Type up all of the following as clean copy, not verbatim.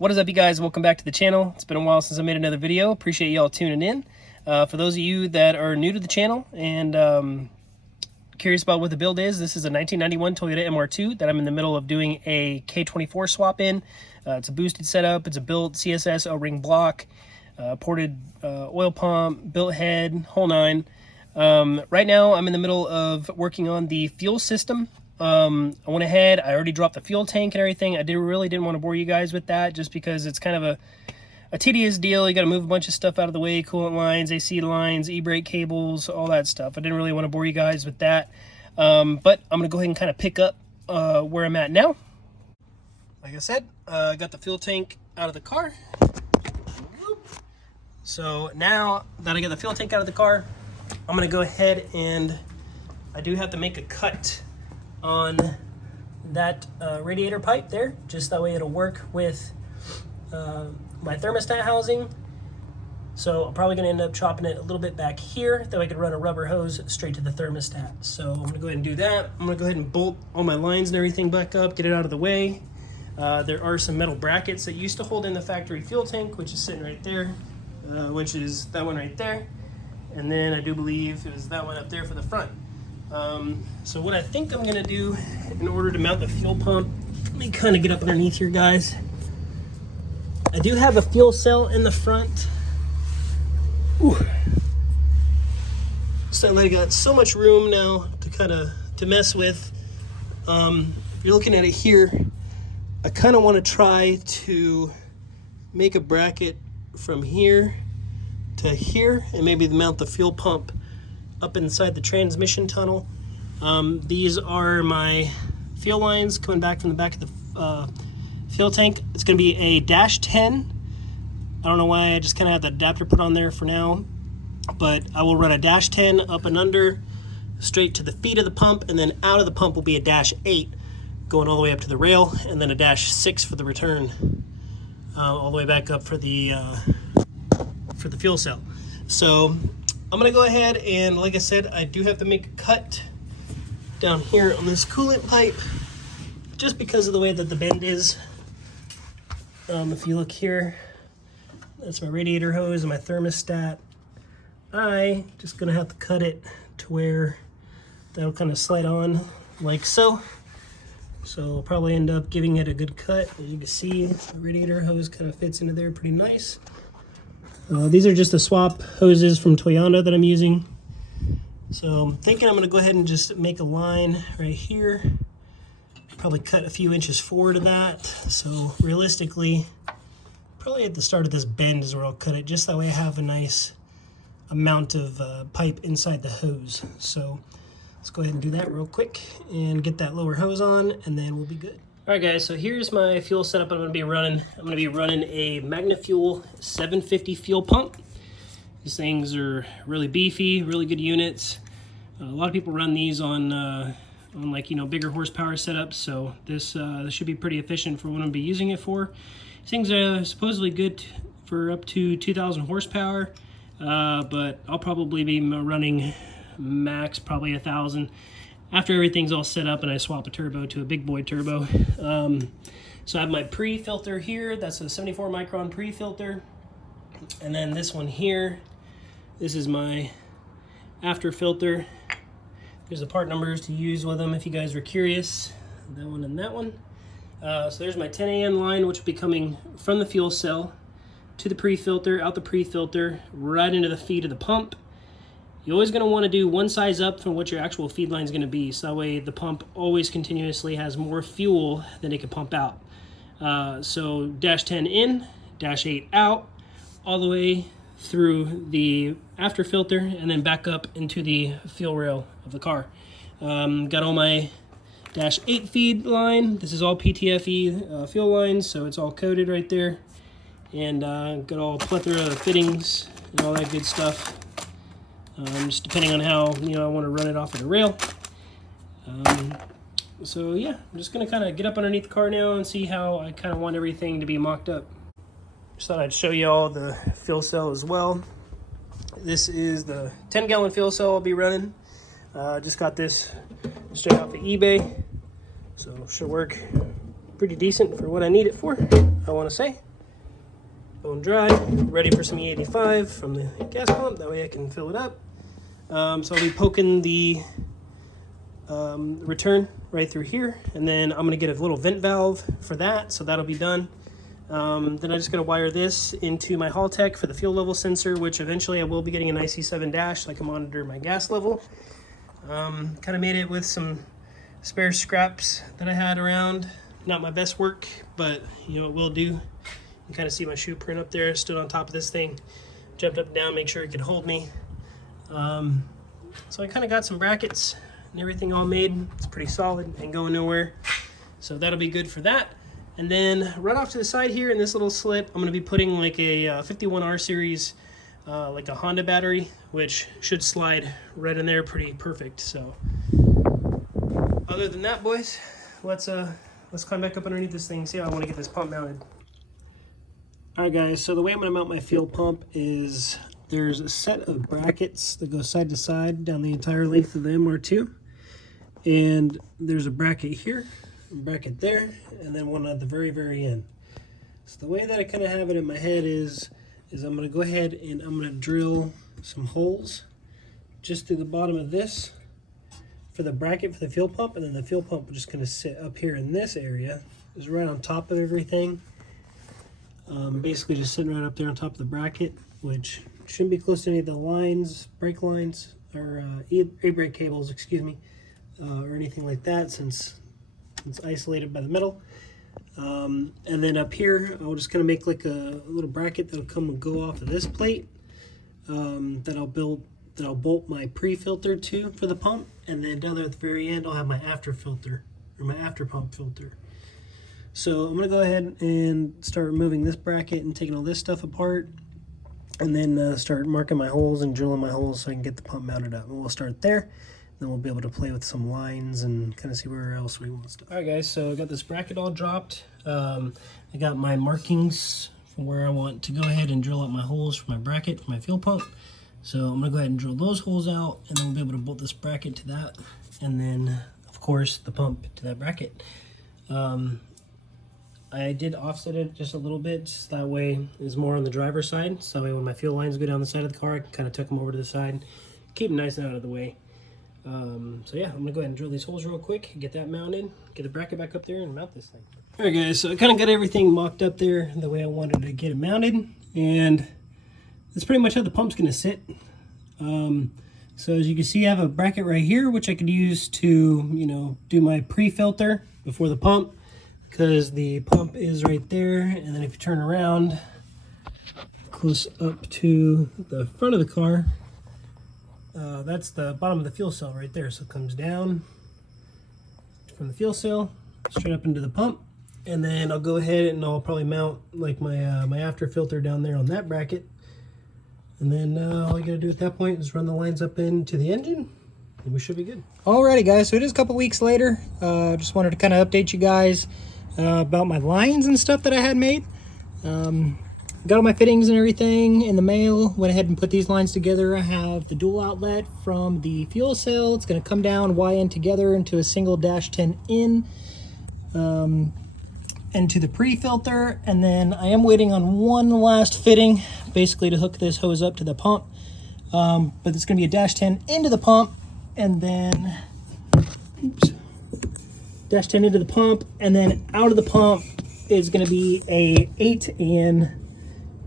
What is up, you guys? Welcome back to the channel. It's been a while since I made another video. Appreciate y'all tuning in. For those of you that are new to the channel and curious about what the build is, this is a 1991 Toyota MR2 that I'm in the middle of doing a K24 swap in. It's a boosted setup. It's a built CSS O-ring block, ported oil pump, built head, whole nine. Right now I'm in the middle of working on the fuel system. I went ahead, I already dropped the fuel tank and everything. I really didn't want to bore you guys with that just because it's kind of a tedious deal. You got to move a bunch of stuff out of the way, coolant lines, AC lines, e-brake cables, all that stuff. I didn't really want to bore you guys with that. But I'm going to go ahead and kind of pick up where I'm at now. Like I said, I got the fuel tank out of the car. So now that I got the fuel tank out of the car, I'm going to go ahead and I do have to make a cut on that radiator pipe there, just that way it'll work with my thermostat housing. So I'm probably going to end up chopping it a little bit back here, that way I could run a rubber hose straight to the thermostat. So I'm going to go ahead and do that. I'm going to go ahead and bolt all my lines and everything back up, get it out of the way. There are some metal brackets that used to hold in the factory fuel tank, which is sitting right there, which is that one right there. And then I do believe it was that one up there for the front. So what I think I'm gonna do in order to mount the fuel pump, let me kind of get up underneath here, guys. I do have a fuel cell in the front. Ooh. So I got so much room now to mess with. If you're looking at it here, I kind of want to try to make a bracket from here to here and maybe mount the fuel pump up inside the transmission tunnel. These are my fuel lines coming back from the back of the fuel tank. It's going to be a -10. I don't know why I just kind of had the adapter put on there for now, but I will run a -10 up and under straight to the feet of the pump, and then out of the pump will be a -8 going all the way up to the rail, and then a -6 for the return, all the way back up for the fuel cell. So I'm gonna go ahead and, like I said, I do have to make a cut down here on this coolant pipe just because of the way that the bend is. If you look here, that's my radiator hose and my thermostat. I just gonna have to cut it to where that'll kind of slide on like so. So I'll probably end up giving it a good cut. As you can see, the radiator hose kind of fits into there pretty nice. These are just the swap hoses from Toyota that I'm using. So I'm thinking I'm going to go ahead and just make a line right here. Probably cut a few inches forward of that. So realistically, probably at the start of this bend is where I'll cut it. Just that way I have a nice amount of pipe inside the hose. So let's go ahead and do that real quick and get that lower hose on, and then we'll be good. All right, guys, so here's my fuel setup I'm going to be running. I'm going to be running a Magma Fuel 750 fuel pump. These things are really beefy, really good units. A lot of people run these on like, you know, bigger horsepower setups, so this should be pretty efficient for what I'm going to be using it for. These things are supposedly good for up to 2,000 horsepower, but I'll probably be running max probably 1,000. After everything's all set up and I swap a turbo to a big boy turbo. So I have my pre-filter here. That's a 74 micron pre-filter. And then this one here, this is my after filter. There's the part numbers to use with them if you guys were curious. That one and that one. So there's my 10 AN line, which will be coming from the fuel cell to the pre-filter, out the pre-filter, right into the feed of the pump. You're always going to want to do one size up from what your actual feed line is going to be, so that way the pump always continuously has more fuel than it can pump out. So -10 in, -8 out, all the way through the after filter, and then back up into the fuel rail of the car. Got all my -8 feed line. This is all PTFE fuel lines, so it's all coated right there. And got all plethora of fittings and all that good stuff. Just depending on how, you know, I want to run it off of the rail. So yeah, I'm just going to kind of get up underneath the car now and see how I kind of want everything to be mocked up. Just thought I'd show you all the fuel cell as well. This is the 10-gallon fuel cell I'll be running. Just got this straight off of eBay, so should work pretty decent for what I need it for, I want to say. bone dry, ready for some E85 from the gas pump. That way I can fill it up. So I'll be poking the return right through here, and then I'm going to get a little vent valve for that, so that'll be done. Then I just got to wire this into my Haltech for the fuel level sensor, which eventually I will be getting an IC7 dash so I can monitor my gas level. Kind of made it with some spare scraps that I had around. Not my best work, but you know, it will do. You can kind of see my shoe print up there. Stood on top of this thing, jumped up and down, make sure it could hold me. So I kind of got some brackets and everything all made. It's pretty solid, ain't going nowhere. So that'll be good for that. And then right off to the side here in this little slit, I'm going to be putting like a 51R series, like a Honda battery, which should slide right in there pretty perfect. So other than that, boys, let's climb back up underneath this thing, see how I want to get this pump mounted. Alright guys, so the way I'm going to mount my fuel pump is there's a set of brackets that go side to side down the entire length of the MR2. And there's a bracket here, a bracket there, and then one at the very, very end. So the way that I kind of have it in my head is I'm going to go ahead and I'm going to drill some holes just through the bottom of this for the bracket for the fuel pump, and then the fuel pump will just kind of sit up here in this area. It's right on top of everything. Basically just sitting right up there on top of the bracket, which shouldn't be close to any of the lines, brake lines, or e-brake cables, excuse me, or anything like that, since it's isolated by the metal. And then up here, I'll just kind of make like a little bracket that'll come and go off of this plate that I'll bolt my pre-filter to for the pump, and then down there at the very end, I'll have my after filter, or my after pump filter. So I'm going to go ahead and start removing this bracket and taking all this stuff apart, and then start marking my holes and drilling my holes so I can get the pump mounted up. And we'll start there, then we'll be able to play with some lines and kind of see where else we want stuff. Alright guys, so I got this bracket all dropped. I got my markings from where I want to go ahead and drill out my holes for my bracket for my fuel pump. So I'm going to go ahead and drill those holes out, and then we'll be able to bolt this bracket to that, and then of course the pump to that bracket. I did offset it just a little bit, just that way it's more on the driver's side, so that way when my fuel lines go down the side of the car, I can kind of tuck them over to the side, keep them nice and out of the way. So yeah, I'm going to go ahead and drill these holes real quick, get that mounted, get the bracket back up there, and mount this thing. Alright guys, so I kind of got everything mocked up there the way I wanted to get it mounted, and that's pretty much how the pump's going to sit. So as you can see, I have a bracket right here, which I could use to, you know, do my pre-filter before the pump, because the pump is right there. And then if you turn around close up to the front of the car, that's the bottom of the fuel cell right there. So it comes down from the fuel cell straight up into the pump, and then I'll go ahead and I'll probably mount like my my after filter down there on that bracket. And then all you gotta do at that point is run the lines up into the engine, and we should be good. Alrighty guys, so it is a couple weeks later. Just wanted to kind of update you guys about my lines and stuff that I had made. Got all my fittings and everything in the mail. Went ahead and put these lines together. I have the dual outlet from the fuel cell. It's gonna come down Y-in together into a single -10 in. Into the pre-filter, and then I am waiting on one last fitting, basically to hook this hose up to the pump. But it's going to be a -10 into the pump, and then -10 into the pump, and then out of the pump is going to be a 8-in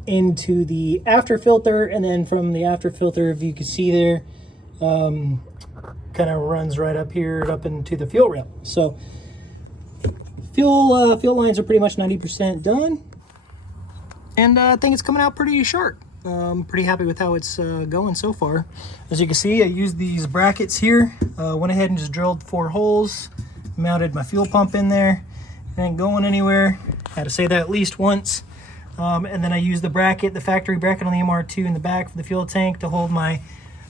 into the after filter, and then from the after filter, if you can see there, kind of runs right up here up into the fuel rail. So fuel lines are pretty much 90% done, and I think it's coming out pretty sharp. I'm pretty happy with how it's going so far. As you can see, I used these brackets here. Went ahead and just drilled 4 holes, mounted my fuel pump in there. It ain't going anywhere. Had to say that at least once. And then I used the bracket, the factory bracket on the MR2 in the back for the fuel tank to hold my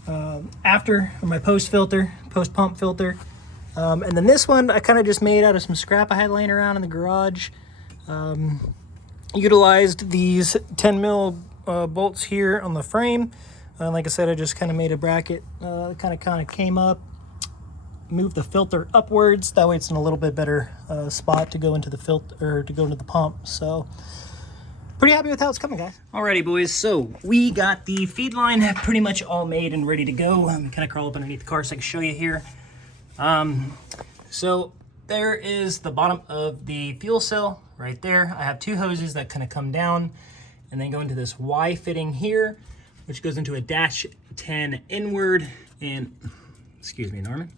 my post pump filter. And then this one I kind of just made out of some scrap I had laying around in the garage. Utilized these 10 mil bolts here on the frame. Like I said, I just kind of made a bracket, kind of came up, moved the filter upwards. That way it's in a little bit better spot to go into the filter, or to go into the pump. So pretty happy with how it's coming, guys. Alrighty, boys, so we got the feed line pretty much all made and ready to go. I'm kind of crawl up underneath the car so I can show you here. So there is the bottom of the fuel cell right there. I have two hoses that kind of come down and then go into this Y fitting here, which goes into a -10 inward and, excuse me, Norman,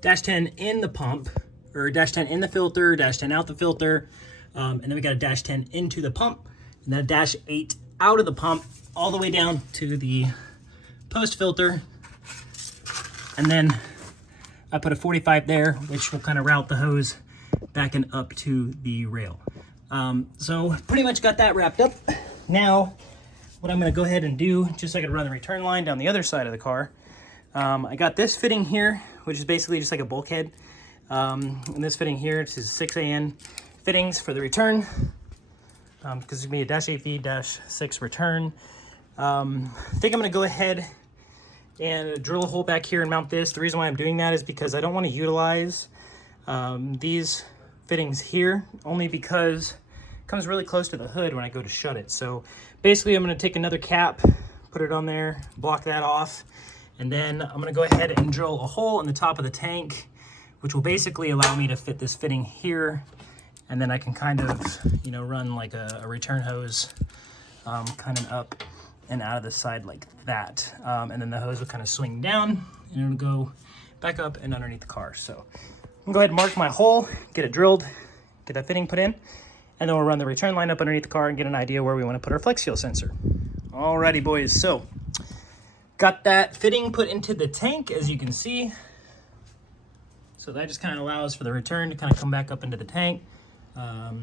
-10 in the pump, or -10 in the filter, -10 out the filter, and then we got a -10 into the pump, and then a -8 out of the pump, all the way down to the post filter, and then I put a 45 there, which will kind of route the hose back and up to the rail. So pretty much got that wrapped up. Now, what I'm going to go ahead and do, just so I can run the return line down the other side of the car, I got this fitting here, which is basically just like a bulkhead. And this fitting here, it's his 6AN fittings for the return, because it's going to be a -8V -6 return. I think I'm going to go ahead and drill a hole back here and mount this. The reason why I'm doing that is because I don't want to utilize these fittings here, only because it comes really close to the hood when I go to shut it. So basically I'm going to take another cap, put it on there, block that off, and then I'm going to go ahead and drill a hole in the top of the tank, which will basically allow me to fit this fitting here, and then I can kind of, you know, run like a return hose kind of up and out of the side like that. And then the hose will kind of swing down and it'll go back up and underneath the car. So I'm gonna go ahead and mark my hole, get it drilled, get that fitting put in, and then we'll run the return line up underneath the car and get an idea where we want to put our flex fuel sensor. Alrighty, boys, so got that fitting put into the tank, as you can see. So that just kind of allows for the return to kind of come back up into the tank.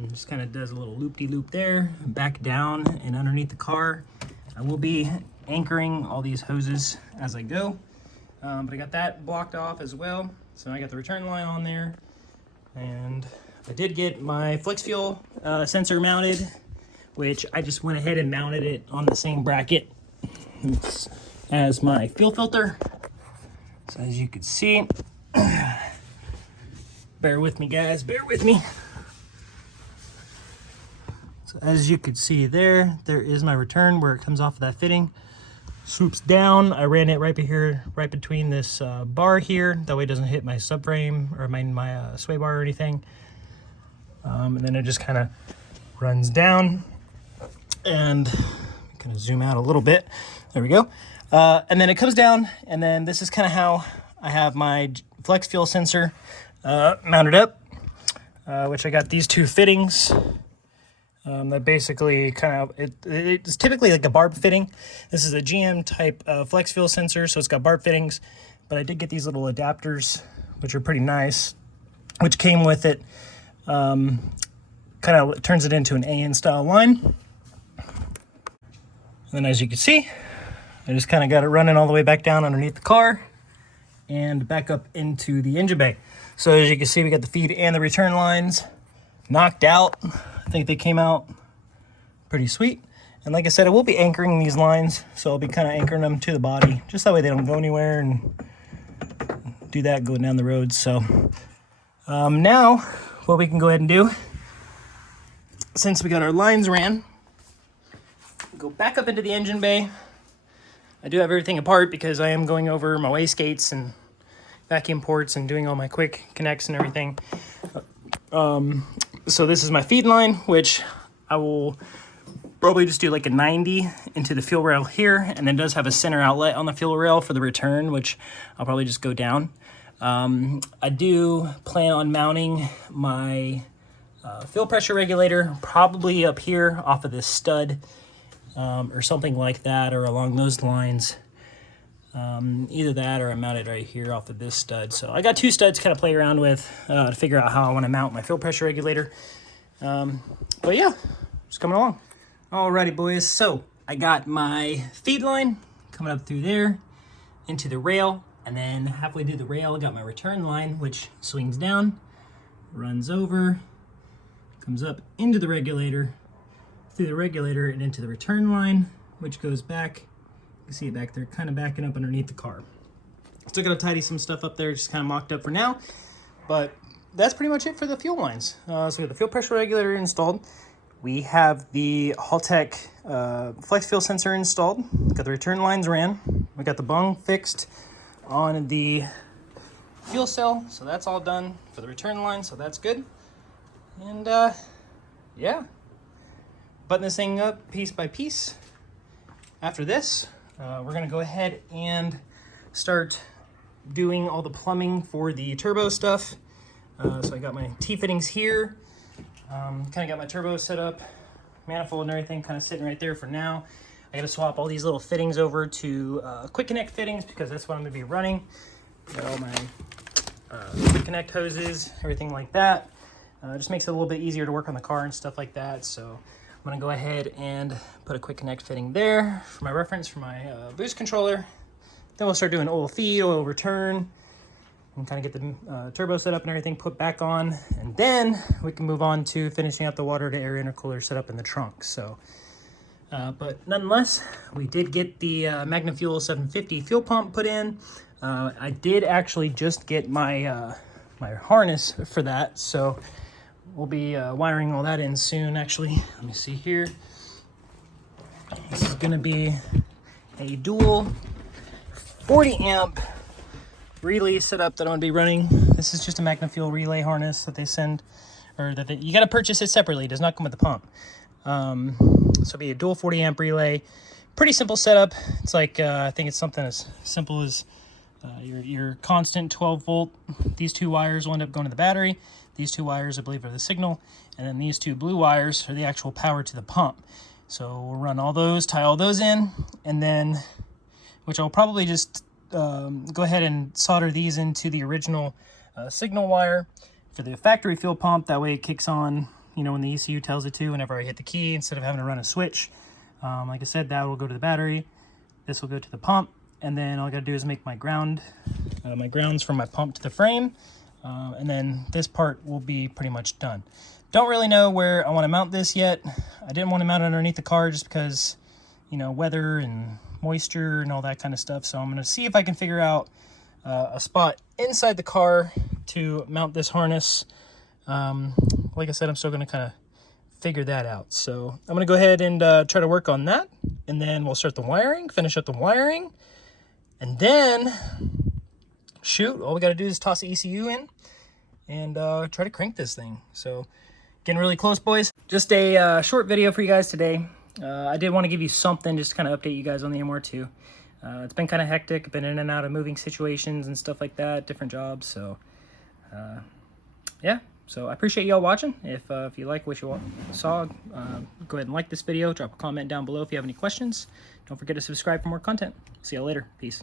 Just kind of does a little loop-de-loop there, back down and underneath the car. I will be anchoring all these hoses as I go, but I got that blocked off as well. So I got the return line on there, and I did get my flex fuel sensor mounted, which I just went ahead and mounted it on the same bracket as my fuel filter. So as you can see, bear with me, guys, bear with me. So as you can see there is my return where it comes off of that fitting, swoops down. I ran it right here, right between this bar here. That way it doesn't hit my subframe or my sway bar or anything. And then it just kind of runs down, and kind of zoom out a little bit. There we go. And then it comes down, and then this is kind of how I have my flex fuel sensor mounted up, which I got these two fittings. That basically kind of, it's typically like a barb fitting. This is a GM type flex fuel sensor, so it's got barb fittings, but I did get these little adapters, which are pretty nice, which came with it. Kind of turns it into an AN style line. And then as you can see, I just kind of got it running all the way back down underneath the car and back up into the engine bay. So as you can see, we got the feed and the return lines knocked out. I think they came out pretty sweet. And like I said, I will be anchoring these lines, so I'll be kind of anchoring them to the body, just that way they don't go anywhere and do that going down the road. So now what we can go ahead and do, since we got our lines ran, go back up into the engine bay. I do have everything apart because I am going over my wastegates and vacuum ports and doing all my quick connects and everything. So this is my feed line, which I will probably just do like a 90 into the fuel rail here, and it does have a center outlet on the fuel rail for the return, which I'll probably just go down. I do plan on mounting my fuel pressure regulator probably up here off of this stud, or something like that, or along those lines. Either that or I mount it right here off of this stud. So I got two studs to kind of play around with to figure out how I want to mount my fuel pressure regulator. But yeah, just coming along. Alrighty, boys, so I got my feed line coming up through there into the rail, and then halfway through the rail I got my return line, which swings down, runs over, comes up into the regulator, through the regulator and into the return line, which goes back. You see it back there, kind of backing up underneath the car. Still got to tidy some stuff up there, just kind of mocked up for now. But that's pretty much it for the fuel lines. So we got the fuel pressure regulator installed. We have the Haltech flex fuel sensor installed. Got the return lines ran. We got the bung fixed on the fuel cell, so that's all done for the return line, so that's good. And yeah, button this thing up piece by piece. After this, we're gonna go ahead and start doing all the plumbing for the turbo stuff. So I got my T-fittings here. Kind of got my turbo set up, manifold and everything kind of sitting right there for now. I got to swap all these little fittings over to quick connect fittings because that's what I'm going to be running. Got all my quick connect hoses, everything like that. Just makes it a little bit easier to work on the car and stuff like that. So I'm going to go ahead and put a quick connect fitting there for my reference for my boost controller. Then we'll start doing oil feed, oil return, and kind of get the turbo set up and everything put back on. And then we can move on to finishing up the water to air intercooler set up in the trunk. So, but nonetheless, we did get the Magna Fuel 750 fuel pump put in. I did actually just get my my harness for that, so we'll be wiring all that in soon. Actually, let me see here. This is going to be a dual 40 amp relay setup that I'm going to be running. This is just a Magna Fuel relay harness that they send, or that you got to purchase it separately. It does not come with the pump. So it'll be a dual 40 amp relay. Pretty simple setup. It's like I think it's something as simple as your constant 12 volt. These two wires will end up going to the battery. These two wires, I believe, are the signal, and then these two blue wires are the actual power to the pump. So we'll run all those, tie all those in, and then, which I'll probably just go ahead and solder these into the original signal wire for the factory fuel pump. That way it kicks on, you know, when the ECU tells it to, whenever I hit the key, instead of having to run a switch. Like I said, that will go to the battery. This will go to the pump. And then all I gotta do is make my grounds from my pump to the frame. And then this part will be pretty much done. Don't really know where I want to mount this yet. I didn't want to mount it underneath the car just because, you know, weather and moisture and all that kind of stuff. So I'm going to see if I can figure out a spot inside the car to mount this harness. Like I said, I'm still going to kind of figure that out. So I'm going to go ahead and try to work on that. And then we'll start the wiring, finish up the wiring. And then, shoot, all we got to do is toss the ECU in and try to crank this thing. So getting really close, boys. Just a short video for you guys today. I did want to give you something just to kind of update you guys on the MR2. It's been kind of hectic. I've been in and out of moving situations and stuff like that, different jobs. So, yeah. So I appreciate y'all watching. If you like what you saw, go ahead and like this video. Drop a comment down below if you have any questions. Don't forget to subscribe for more content. See y'all later. Peace.